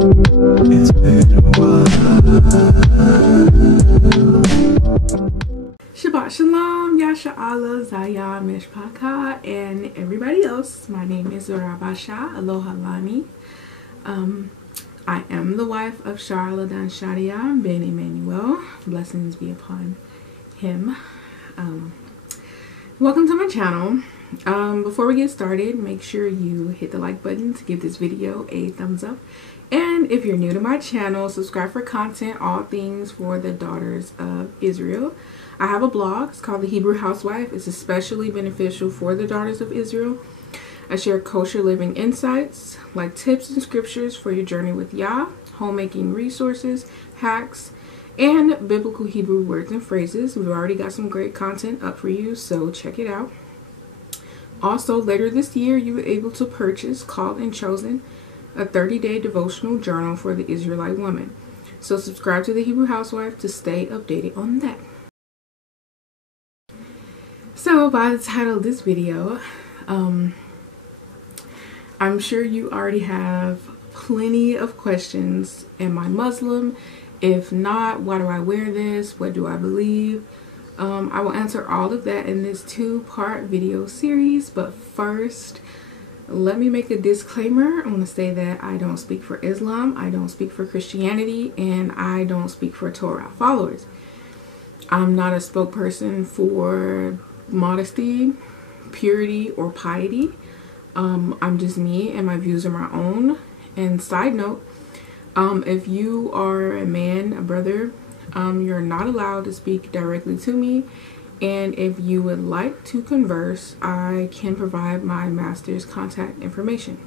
It's been a while. Shabbat Shalom, Yasha Allah, Zaya, Mishpaka, and everybody else. My name is Rabasha Aloha Lani. I am the wife of Charladan Shadia Ben Emmanuel. Blessings be upon him. Welcome to my channel. Before we get started, make sure you hit the like button to give this video a thumbs up. And if you're new to my channel, subscribe for content, all things for the daughters of Israel. I have a blog. It's called The Hebrew Housewife. It's especially beneficial for the daughters of Israel. I share kosher living insights, like tips and scriptures for your journey with Yah, homemaking resources, hacks, and biblical Hebrew words and phrases. We've already got some great content up for you, so check it out. Also, later this year, you will be able to purchase Called and Chosen, a 30-day devotional journal for the Israelite woman. So subscribe to The Hebrew Housewife to stay updated on that. So by the title of this video, I'm sure you already have plenty of questions. Am I Muslim? If not, why do I wear this? What do I believe? I will answer all of that in this two-part video series. But first, let me make a disclaimer. I want to say that I don't speak for Islam, I don't speak for Christianity, and I don't speak for Torah followers. I'm not a spokesperson for modesty, purity, or piety. I'm just me, and my views are my own. And side note, if you are a man, a brother, you're not allowed to speak directly to me. And if you would like to converse, I can provide my master's contact information.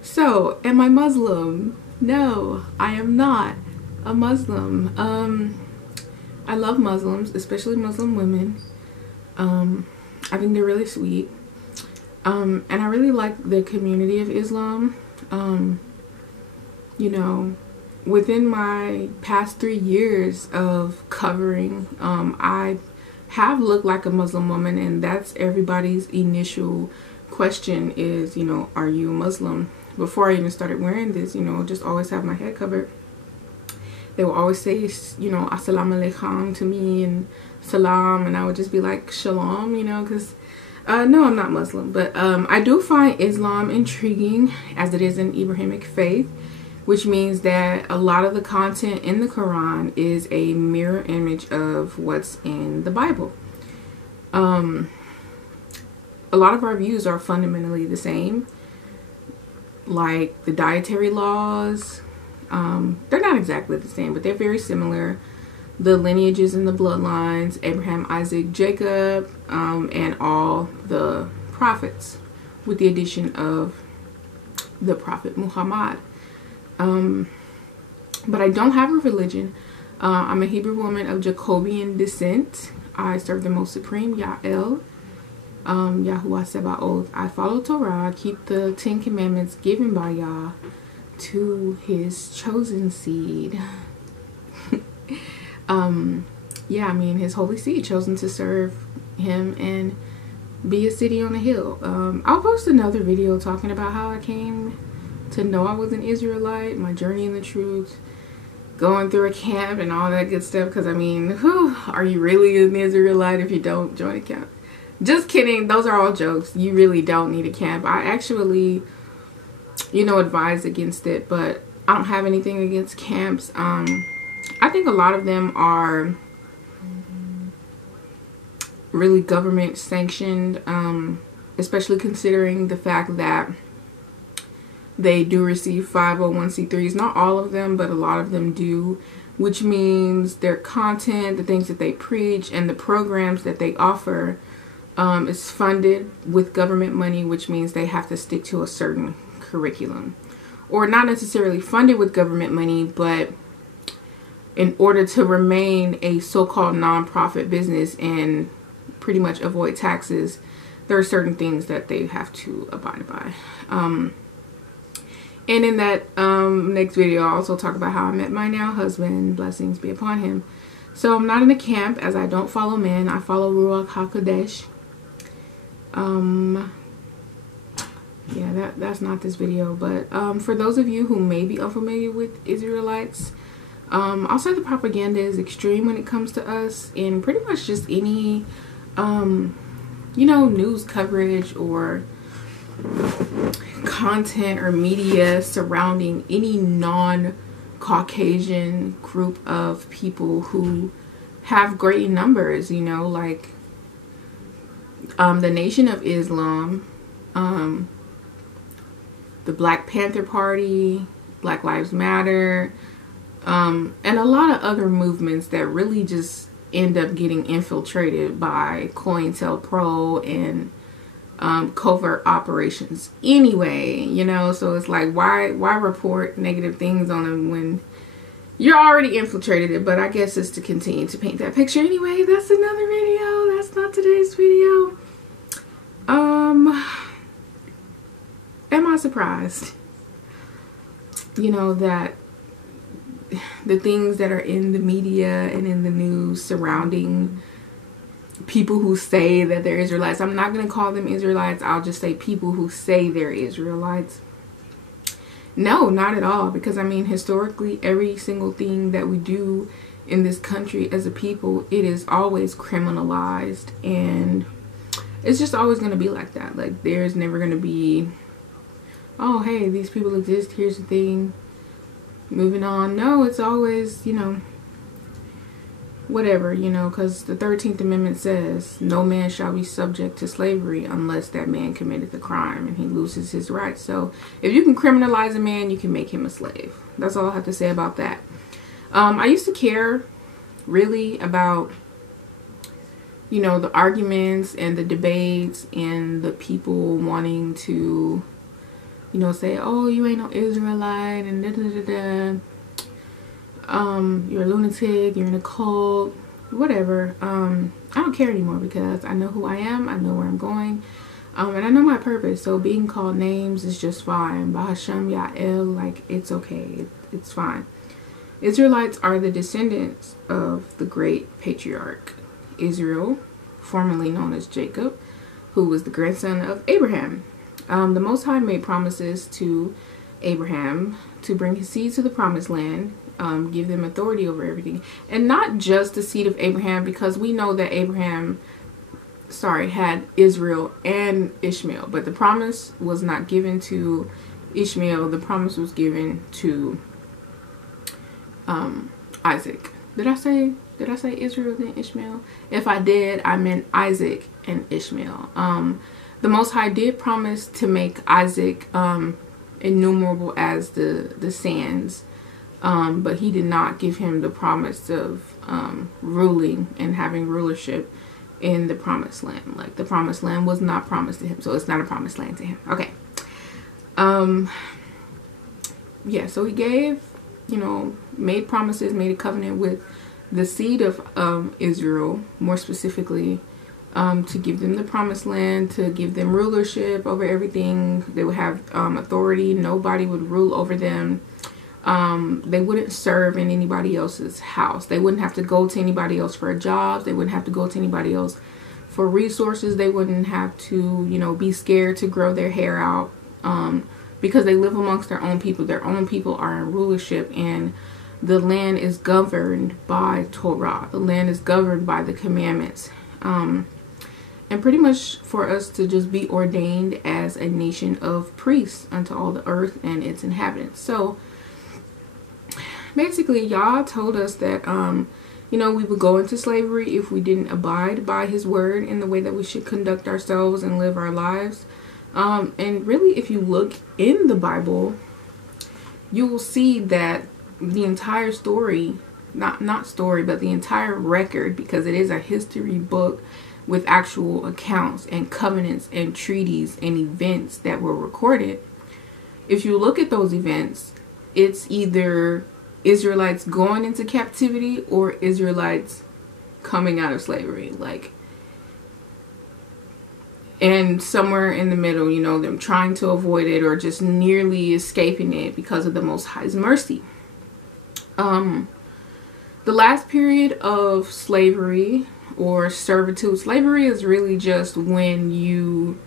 So, am I Muslim? No, I am not a Muslim. I love Muslims, especially Muslim women. I think they're really sweet. And I really like the community of Islam. You know, within my past 3 years of covering, I have looked like a Muslim woman, and that's everybody's initial question is, you know, are you a Muslim? Before I even started wearing this, you know, just always have my head covered. They will always say, you know, assalamu alaikum to me and salam, and I would just be like, shalom, you know, because no, I'm not Muslim, but I do find Islam intriguing, as it is an Abrahamic faith, which means that a lot of the content in the Quran is a mirror image of what's in the Bible. A lot of our views are fundamentally the same, like the dietary laws. They're not exactly the same, but they're very similar. The lineages and the bloodlines, Abraham, Isaac, Jacob, and all the prophets, with the addition of the prophet Muhammad. But I don't have a religion. I'm a Hebrew woman of Jacobian descent. I serve the Most Supreme, Ya'el, Yahuwah Sebaoth. I follow Torah, keep the 10 Commandments given by Yah to his chosen seed. Yeah, I mean, his holy seed, chosen to serve him and be a city on a hill. I'll post another video talking about how I came to know I was an Israelite, my journey in the truth, going through a camp and all that good stuff. Because, I mean, whew, are you really an Israelite if you don't join a camp? Just kidding. Those are all jokes. You really don't need a camp. I actually, you know, advise against it, but I don't have anything against camps. I think a lot of them are really government sanctioned, especially considering the fact that they do receive 501c3s. Not all of them, but a lot of them do, which means their content, the things that they preach, and the programs that they offer is funded with government money, which means they have to stick to a certain curriculum. Or not necessarily funded with government money, but in order to remain a so-called non-profit business and pretty much avoid taxes, there are certain things that they have to abide by. And in that next video, I'll also talk about how I met my now husband, blessings be upon him. So I'm not in a camp, as I don't follow men. I follow Ruach HaKodesh. yeah, that's not this video. But for those of you who may be unfamiliar with Israelites, I'll say the propaganda is extreme when it comes to us, and pretty much just any you know, news coverage or content or media surrounding any non-Caucasian group of people who have great numbers, you know, like the Nation of Islam, the Black Panther Party, Black Lives Matter, and a lot of other movements that really just end up getting infiltrated by COINTELPRO and covert operations anyway, you know. So it's like, why report negative things on them when you're already infiltrated it? But I guess it's to continue to paint that picture anyway. That's another video. That's not today's video. Am I surprised, you know, that the things that are in the media and in the news surrounding people who say that they're Israelites, I'm not going to call them Israelites, I'll just say people who say they're Israelites. No, not at all. Because I mean, historically, every single thing that we do in this country as a people, it is always criminalized, and it's just always going to be like that. Like, there's never going to be, oh, hey, these people exist, here's the thing, moving on. No, it's always, you know, whatever, you know, because the 13th Amendment says no man shall be subject to slavery unless that man committed the crime and he loses his rights. So if you can criminalize a man, you can make him a slave. That's all I have to say about that. I used to care really about, you know, the arguments and the debates and the people wanting to, you know, say, oh, you ain't no Israelite and da da da da. You're a lunatic, you're in a cult, whatever. I don't care anymore because I know who I am, I know where I'm going, and I know my purpose. So being called names is just fine. Bahasham Ya'el, like, it's okay, it's fine. Israelites are the descendants of the great patriarch Israel, formerly known as Jacob, who was the grandson of Abraham. The Most High made promises to Abraham to bring his seed to the promised land, give them authority over everything. And not just the seed of Abraham, because we know that Abraham, had Israel and Ishmael. But the promise was not given to Ishmael. The promise was given to Isaac. Did I say Israel then Ishmael? If I did, I meant Isaac and Ishmael. The Most High did promise to make Isaac innumerable as the sands, but he did not give him the promise of ruling and having rulership in the promised land. Like, the promised land was not promised to him, so it's not a promised land to him. Okay. Yeah, so he gave, you know, made promises, made a covenant with the seed of Israel, more specifically, to give them the promised land, to give them rulership over everything. They would have authority. Nobody would rule over them. They wouldn't serve in anybody else's house. They wouldn't have to go to anybody else for a job. They wouldn't have to go to anybody else for resources. They wouldn't have to, you know, be scared to grow their hair out, because they live amongst their own people. Their own people are in rulership, and the land is governed by Torah. The land is governed by the commandments. And pretty much for us to just be ordained as a nation of priests unto all the earth and its inhabitants. So basically, Yah told us that, you know, we would go into slavery if we didn't abide by his word in the way that we should conduct ourselves and live our lives. And really, if you look in the Bible, you will see that the entire story, not story, but the entire record, because it is a history book with actual accounts and covenants and treaties and events that were recorded. If you look at those events, it's either Israelites going into captivity or Israelites coming out of slavery. Like, and somewhere in the middle, you know, them trying to avoid it or just nearly escaping it because of the Most High's mercy. The last period of slavery or servitude, slavery is really just when you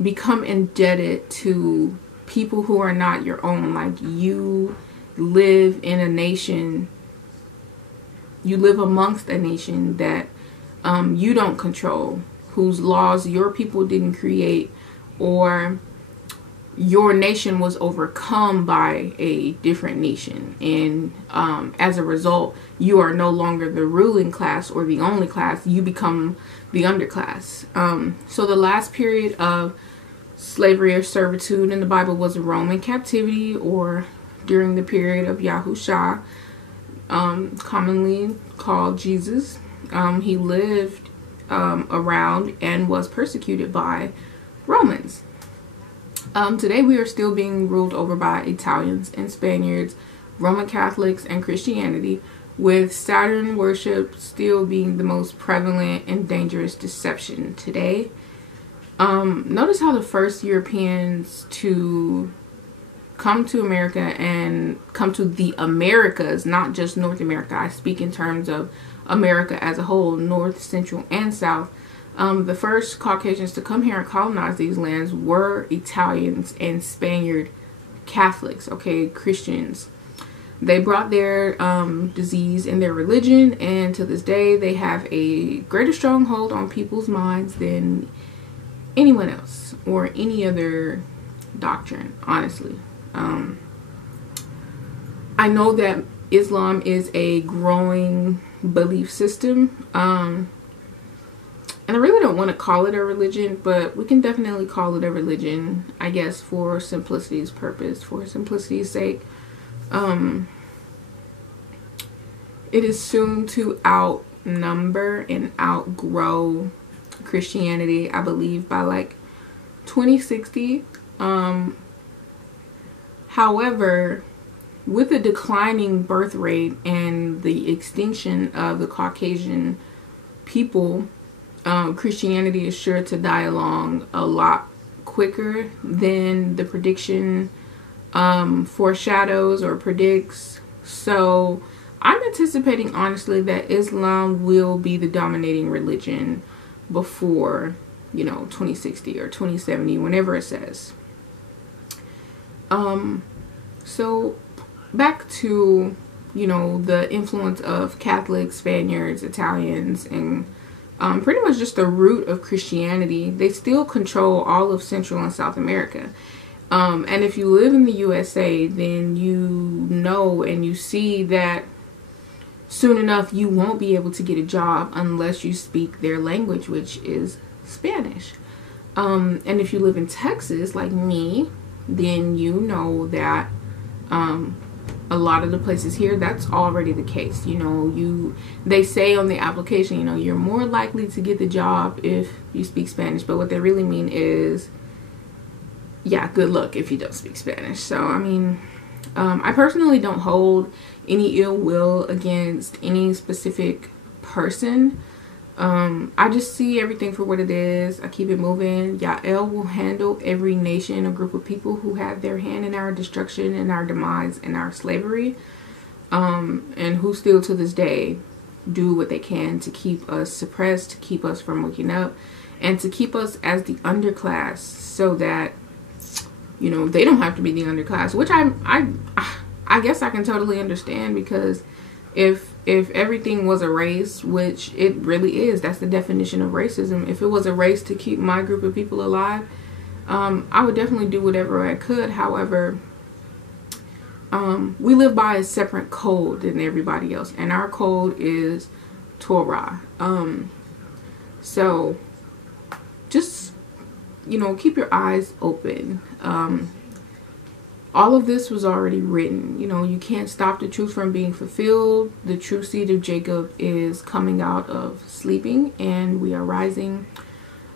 become indebted to people who are not your own. Like, you live in a nation, you live amongst a nation that you don't control, whose laws your people didn't create, or your nation was overcome by a different nation, and as a result, you are no longer the ruling class or the only class. You become the underclass. So the last period of slavery or servitude in the Bible was Roman captivity, or during the period of Yahusha, commonly called Jesus. He lived around and was persecuted by Romans. Today we are still being ruled over by Italians and Spaniards, Roman Catholics, and Christianity, with Saturn worship still being the most prevalent and dangerous deception today. Notice how the first Europeans to come to America and come to the Americas, not just North America. I speak in terms of America as a whole, North, Central, and South. The first Caucasians to come here and colonize these lands were Italians and Spaniard Catholics, okay, Christians. They brought their disease and their religion, and to this day they have a greater stronghold on people's minds than anyone else or any other doctrine, honestly. I know that Islam is a growing belief system, and I really don't want to call it a religion, but we can definitely call it a religion, I guess, for simplicity's purpose, for simplicity's sake. It is soon to outnumber and outgrow Christianity, I believe, by like 2060. However, with the declining birth rate and the extinction of the Caucasian people, Christianity is sure to die along a lot quicker than the prediction foreshadows or predicts. So I'm anticipating, honestly, that Islam will be the dominating religion before, 2060 or 2070, whenever it says. So back to, the influence of Catholics, Spaniards, Italians, and pretty much just the root of Christianity. They still control all of Central and South America. And if you live in the USA, then you know and you see that soon enough you won't be able to get a job unless you speak their language, which is Spanish. And if you live in Texas, like me, then you know that a lot of the places here, that's already the case. They say on the application, you're more likely to get the job if you speak Spanish, but what they really mean is, yeah, good luck if you don't speak Spanish. So, I personally don't hold any ill will against any specific person. I just see everything for what it is. I keep it moving. Yael will handle every nation or group of people who have their hand in our destruction and our demise and our slavery, and who still to this day do what they can to keep us suppressed, to keep us from waking up, and to keep us as the underclass, so that they don't have to be the underclass, which I guess I can totally understand, because if everything was a race, which it really is, that's the definition of racism. If it was a race to keep my group of people alive, I would definitely do whatever I could. However, we live by a separate code than everybody else, and our code is Torah. So just, keep your eyes open. All of this was already written. You can't stop the truth from being fulfilled. The true seed of Jacob is coming out of sleeping, and we are rising.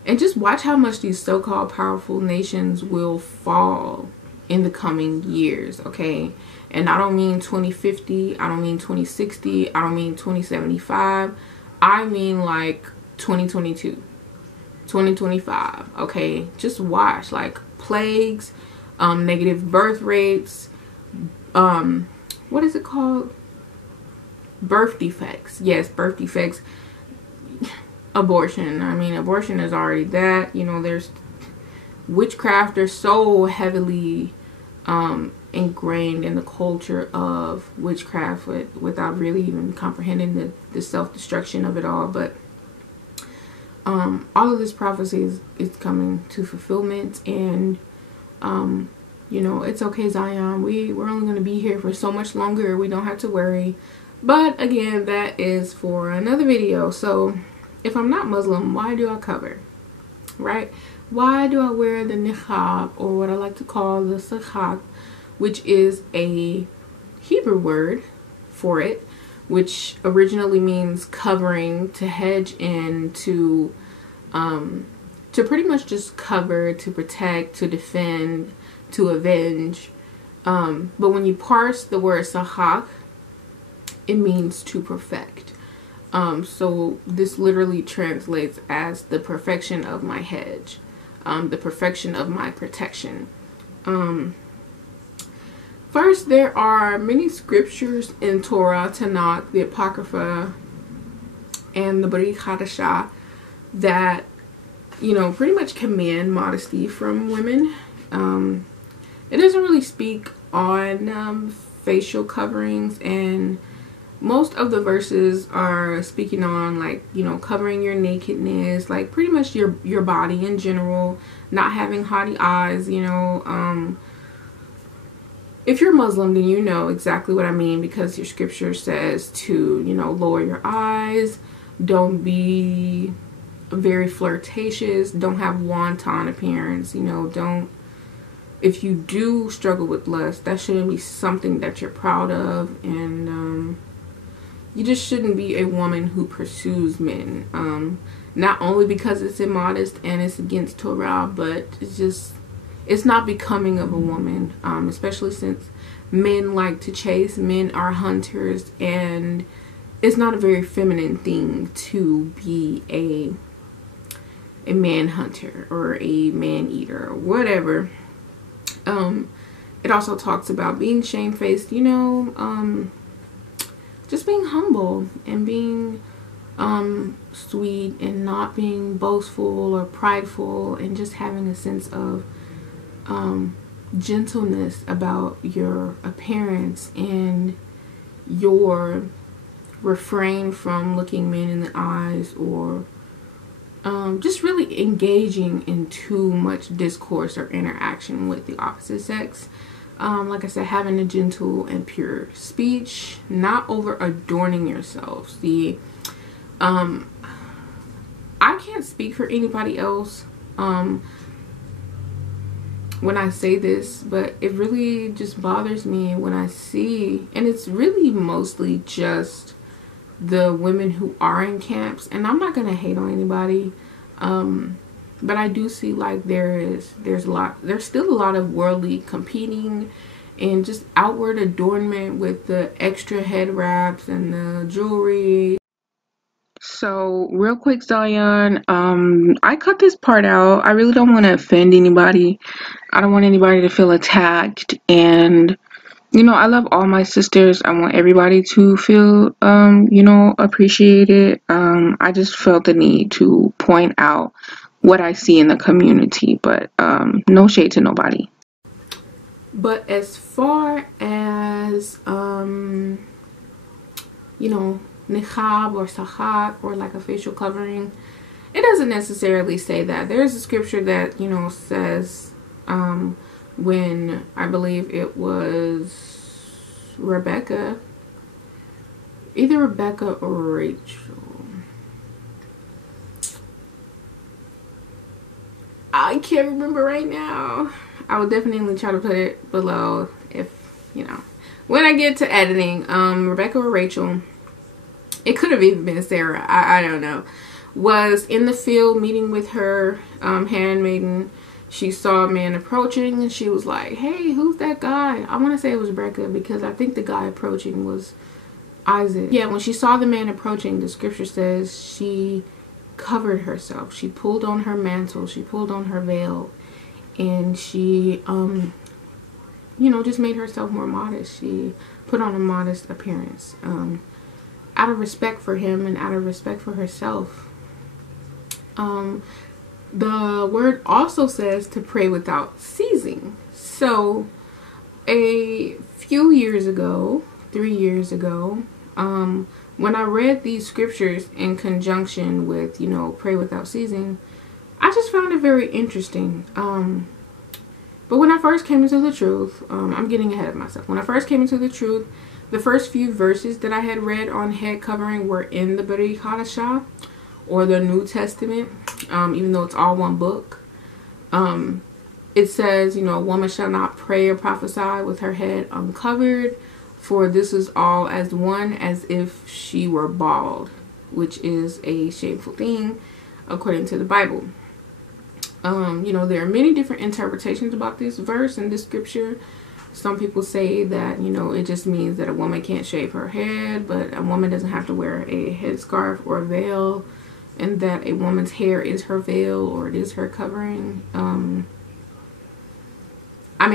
And just watch how much these so-called powerful nations will fall in the coming years, okay? And I don't mean 2050. I don't mean 2060. I don't mean 2075. I mean like 2022, 2025, okay? Just watch, like plagues, negative birth rates, what is it called? Birth defects. Yes, birth defects. Abortion. Abortion is already that. witchcraft are so heavily ingrained in the culture of witchcraft without really even comprehending the self-destruction of it all. But all of this prophecy is coming to fulfillment. And you know, it's okay, Zion, we're only going to be here for so much longer. We don't have to worry. But again, that is for another video. So if I'm not Muslim, why do I cover, right? Why do I wear the niqab, or what I like to call the sakhak, which is a Hebrew word for it, which originally means covering, to hedge in, to pretty much just cover, to protect, to defend, to avenge. But when you parse the word sakhak, it means to perfect. So this literally translates as the perfection of my hedge, the perfection of my protection. First, there are many scriptures in Torah, Tanakh, the Apocrypha, and the Brit Hadashah that, you know, pretty much command modesty from women. It doesn't really speak on facial coverings, and most of the verses are speaking on, like, you know, covering your nakedness, like pretty much your body in general, not having haughty eyes, you know. If you're Muslim, then you know exactly what I mean, because your scripture says to, you know, lower your eyes, don't be very flirtatious, don't have wanton appearance, you know, don't, if you do struggle with lust, that shouldn't be something that you're proud of. And you just shouldn't be a woman who pursues men, not only because it's immodest and it's against Torah, but it's not becoming of a woman, especially since men like to chase, men are hunters, and it's not a very feminine thing to be a man hunter or a man eater or whatever. It also talks about being shamefaced, you know, just being humble and being sweet and not being boastful or prideful, and just having a sense of gentleness about your appearance, and your refrain from looking men in the eyes, or just really engaging in too much discourse or interaction with the opposite sex. Like I said, having a gentle and pure speech, not over adorning yourself. See, I can't speak for anybody else when I say this, but it really just bothers me when I see, and it's really mostly just the women who are in camps, and I'm not gonna hate on anybody, but I do see, like, there's still a lot of worldly competing and just outward adornment with the extra head wraps and the jewelry. So real quick, Zion, I cut this part out. I really don't want to offend anybody. I don't want anybody to feel attacked, and you know, I love all my sisters. I want everybody to feel, you know, appreciated. I just felt the need to point out what I see in the community, but no shade to nobody. But as far as, you know, niqab or sakhak, or like a facial covering, it doesn't necessarily say that. There's a scripture that, you know, says, when I believe it was Rebecca, either Rebecca or Rachel, I can't remember right now. I will definitely try to put it below if, you know, when I get to editing. Rebecca or Rachel, it could have even been Sarah, I don't know, was in the field meeting with her handmaiden. She saw a man approaching, and she was like, hey, who's that guy? I want to say it was Rebecca, because I think the guy approaching was Isaac. Yeah, when she saw the man approaching, the scripture says she covered herself. She pulled on her mantle. She pulled on her veil. And she, you know, just made herself more modest. She put on a modest appearance, out of respect for him and out of respect for herself. The word also says to pray without ceasing. So a few years ago, 3 years ago, when I read these scriptures in conjunction with, pray without ceasing, I just found it very interesting. But when I first came into the truth, I'm getting ahead of myself. When I first came into the truth, the first few verses that I had read on head covering were in the Brit Hadashah, or the New Testament, even though it's all one book. It says, a woman shall not pray or prophesy with her head uncovered, for this is all as one as if she were bald, which is a shameful thing according to the Bible. There are many different interpretations about this verse and this scripture. Some people say that, it just means that a woman can't shave her head, but a woman doesn't have to wear a headscarf or a veil, and that a woman's hair is her veil or it is her covering.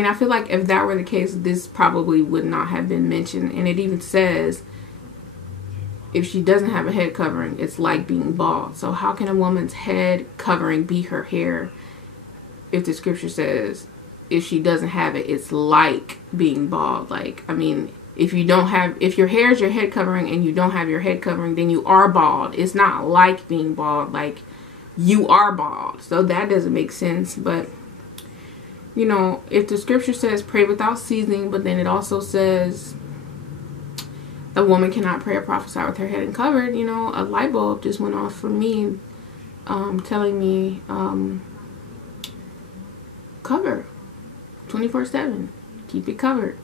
I feel like if that were the case, this probably would not have been mentioned. And it even says, if she doesn't have a head covering, it's like being bald. So how can a woman's head covering be her hair if the scripture says if she doesn't have it, it's like being bald? If your hair is your head covering and you don't have your head covering, then you are bald. It's not like being bald, like you are bald. So that doesn't make sense. But if the scripture says pray without ceasing, but then it also says a woman cannot pray or prophesy with her head uncovered, a light bulb just went off for me, telling me, cover 24/7, keep it covered,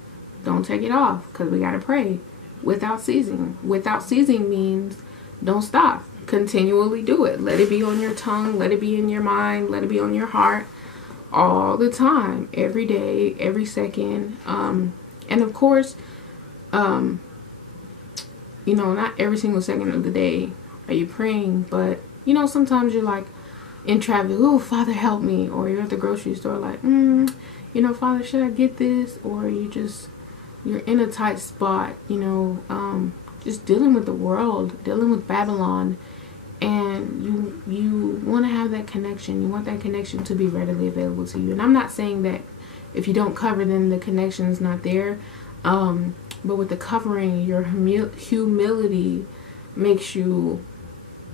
don't take it off, because we got to pray without ceasing. Without ceasing means don't stop, continually do it. Let it be on your tongue, let it be in your mind, let it be on your heart, all the time, every day, every second. And of course, not every single second of the day are you praying, but sometimes you're like in traffic, oh, Father help me, or you're at the grocery store like, Father, should I get this? Or you're in a tight spot, just dealing with the world, dealing with Babylon, and you want to have that connection. You want that connection to be readily available to you. And I'm not saying that if you don't cover, then the connection is not there. But with the covering, your humility makes you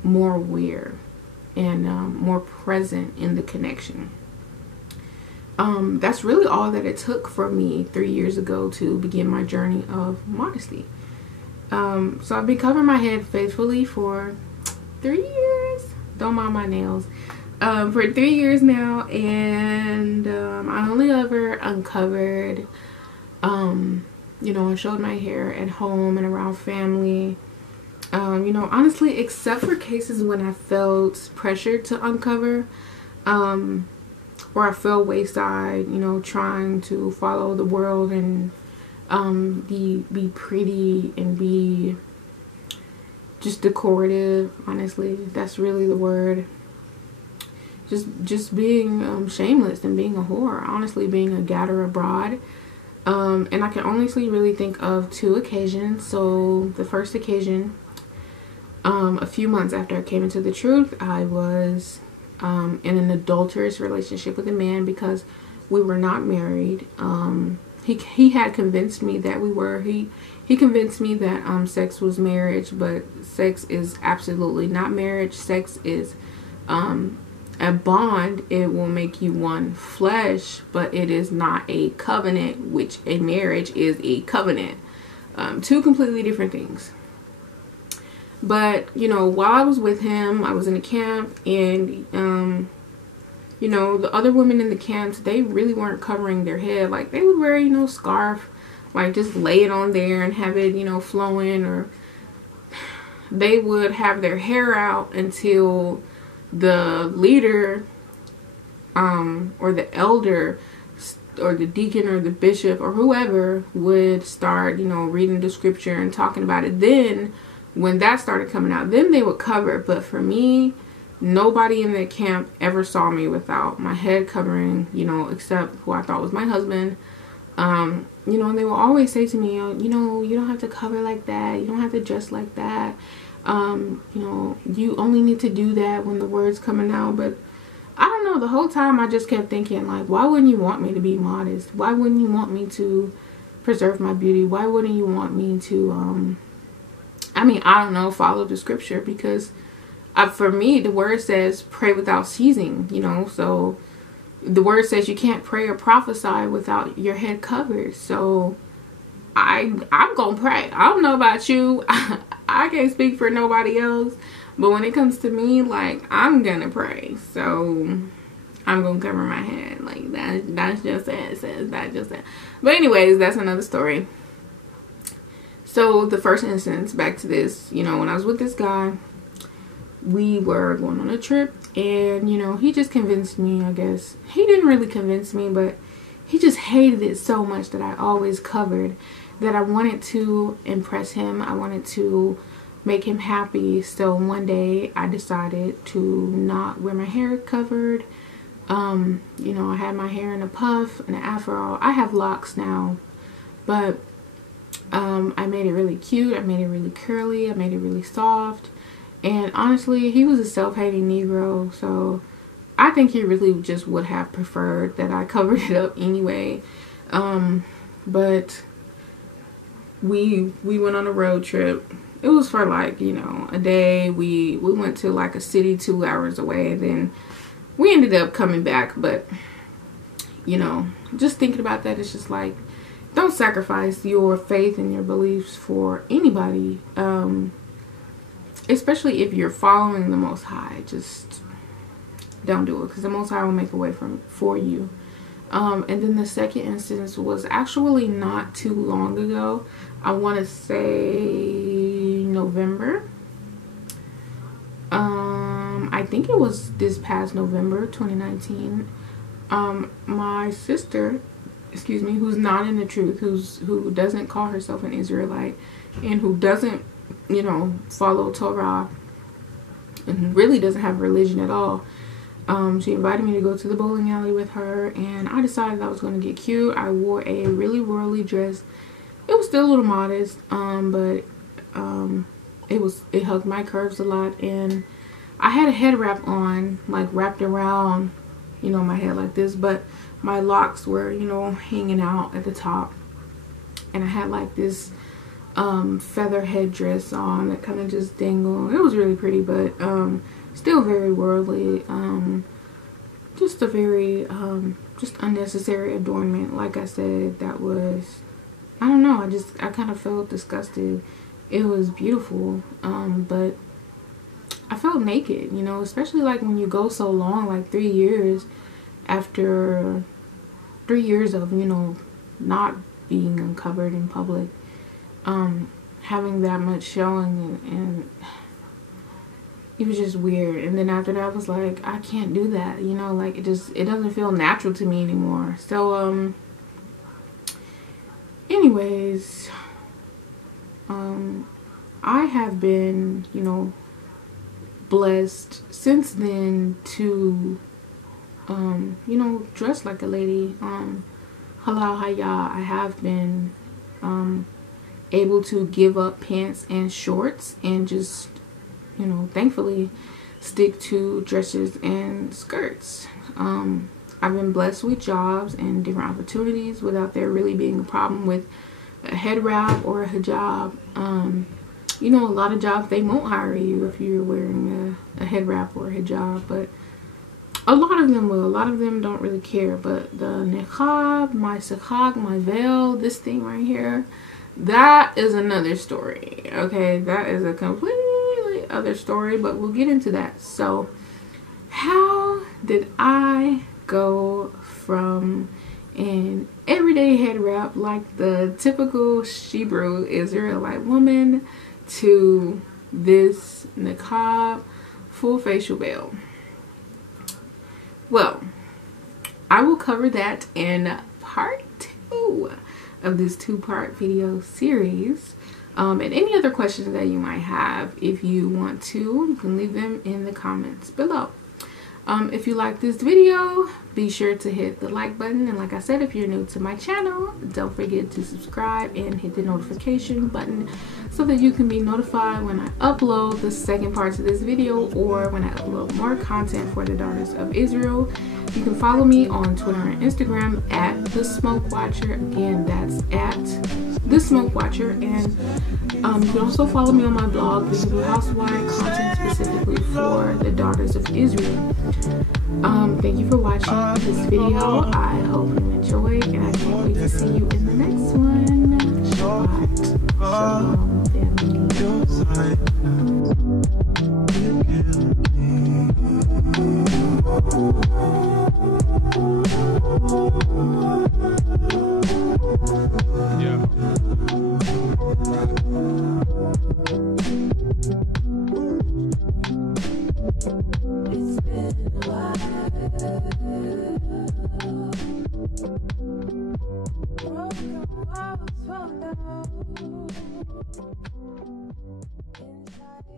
more aware and more present in the connection. That's really all that it took for me 3 years ago to begin my journey of modesty. So I've been covering my head faithfully for 3 years. Don't mind my nails. For 3 years now, and I only ever uncovered, I showed my hair at home and around family. Honestly, except for cases when I felt pressured to uncover, or I felt wayside, trying to follow the world and be pretty and be just decorative. Honestly, that's really the word. Just being shameless and being a whore. Honestly, being a gatherer abroad. And I can honestly really think of 2 occasions. So the first occasion, a few months after I came into the truth, I was in an adulterous relationship with a man because we were not married. He had convinced me that we were. He convinced me that sex was marriage, but sex is absolutely not marriage. Sex is a bond. It will make you one flesh, but it is not a covenant, which a marriage is a covenant. 2 completely different things. But while I was with him, I was in a camp, and the other women in the camps, they really weren't covering their head. Like, they would wear scarf, like just lay it on there and have it flowing, or they would have their hair out until the leader or the elder or the deacon or the bishop or whoever would start reading the scripture and talking about it. Then when that started coming out, then they would cover. But for me, nobody in the camp ever saw me without my head covering, except who I thought was my husband. And they will always say to me, you don't have to cover like that, you don't have to dress like that, you only need to do that when the word's coming out. But I don't know, the whole time I just kept thinking, like, why wouldn't you want me to be modest? Why wouldn't you want me to preserve my beauty? Why wouldn't you want me to, I mean, I don't know, follow the scripture? Because for me, the word says pray without ceasing, you know. So the word says you can't pray or prophesy without your head covered. So I'm gonna pray. I don't know about you. I can't speak for nobody else. But when it comes to me, like, I'm gonna pray. So I'm gonna cover my head. Like, that's just it. It says that just it. But anyways, that's another story. So the first instance, back to this, you know, when I was with this guy, we were going on a trip, and, you know, he just convinced me, I guess. He didn't really convince me, but he just hated it so much that I always covered, that I wanted to impress him. I wanted to make him happy. So one day I decided to not wear my hair covered. You know, I had my hair in a puff and an afro. I have locks now, but I made it really cute. I made it really curly. I made it really soft. And honestly, he was a self-hating Negro, so I think he really just would have preferred that I covered it up anyway. But we went on a road trip. It was for, like, you know, a day. We went to, like, a city 2 hours away, and then we ended up coming back. But, you know, just thinking about that, it's just like, don't sacrifice your faith and your beliefs for anybody. Especially if you're following the Most High. Just don't do it, because the Most High will make a way for you. And then the second instance was actually not too long ago. I want to say November. I think it was this past November 2019. My sister, excuse me, who's not in the truth, who doesn't call herself an Israelite, and who doesn't, you know, follow Torah, and really doesn't have religion at all. She invited me to go to the bowling alley with her, and I decided I was going to get cute. I wore a really worldly dress. It was still a little modest, but it hugged my curves a lot, and I had a head wrap on, like, wrapped around, you know, my head like this, but my locks were, you know, hanging out at the top, and I had, like, this feather headdress on that kind of just dangled. It was really pretty, but still very worldly. Just a very just unnecessary adornment. Like I said, that was, I don't know, I kind of felt disgusted. It was beautiful, but I felt naked, you know, especially like when you go so long, like 3 years after 3 years of, you know, not being uncovered in public, having that much showing, and it was just weird. And then after that, I was like, I can't do that, you know, like, it doesn't feel natural to me anymore. So anyways, I have been, you know, blessed since then to you know, dress like a lady. Halal haya, I have been able to give up pants and shorts and just, you know, thankfully stick to dresses and skirts. I've been blessed with jobs and different opportunities without there really being a problem with a head wrap or a hijab. You know, a lot of jobs, they won't hire you if you're wearing a head wrap or a hijab, but a lot of them will. A lot of them don't really care. But the niqab, my sakhag, my veil, this thing right here, that is another story. Okay, that is a completely other story, but we'll get into that. So how did I go from an everyday head wrap like the typical Hebrew Israelite woman to this niqab full facial veil? Well, I will cover that in part 2 of this 2-part video series. And any other questions that you might have, if you want to, you can leave them in the comments below. If you like this video, be sure to hit the like button, and like I said, if you're new to my channel, don't forget to subscribe and hit the notification button so that you can be notified when I upload the second part to this video or when I upload more content for the Daughters of Israel. You can follow me on Twitter and Instagram at The Smoke Watcher. Again, that's at The Smoke Watcher. And you can also follow me on my blog, The Hebrew Housewife, content specifically for the Daughters of Israel. Thank you for watching this video. I hope you enjoyed, and I can't wait to see you in the next one. Shabbat Shalom, It's been a while. Broken walls fall down. Inside.